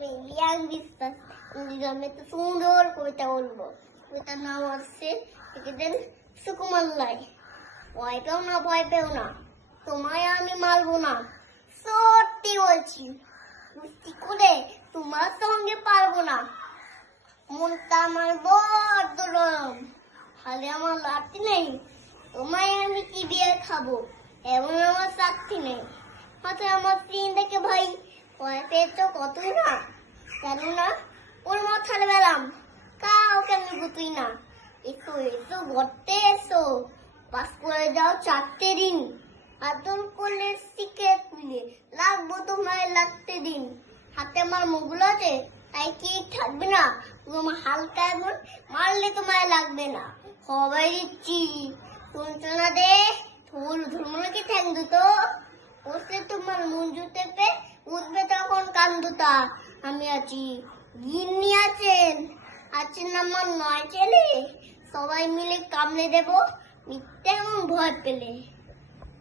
Million বিশ্বাস আমি তো সুন্দর কবিতা বলবো। কবিতার নাম হচ্ছে লিখেছেন সুকুমার লাই। ভয় পেও না, ভয় পেও না, তোমায় আমি মারবো না, সত্যি বলছি, কুস্তি করে তোমার সঙ্গে পারবো না। মনটা আমার বড্ড নরম, হালে আমার লাঠি নেই, তোমায় আমি কি বিয়ে খাবো এমন আমার সাক্ষী নেই। হাতে আমার স্ক্রিন দেখে ভাই ভয় পেয়েছো কতই না, কেননা ওর মাথার বেলাম কাউকে আমি গুতুই না। এসো এসো গর্তে এসো, পাস করে যাও 4টে দিন, আদর করলে শিখে তুলে লাগবো তোমায় লাগতে দিন। হাতে আমার মুগুলো আছে তাই কি থাকবে না, তোমার হালকা এমন মারলে তোমায় লাগবে না। সবাই দিচ্ছি শুনছো না দে, ধর্ম নাকি ঠ্যাং দুটো, বসলে তোমার মন জুতে পে উঠবে তখন কান দুটা। আমি আছি, গিন্নি আছেন, আছেন আমার 9 ছেলে, সবাই মিলে কামড়ে দেবো মিথ্যে এমন ভয় পেলে।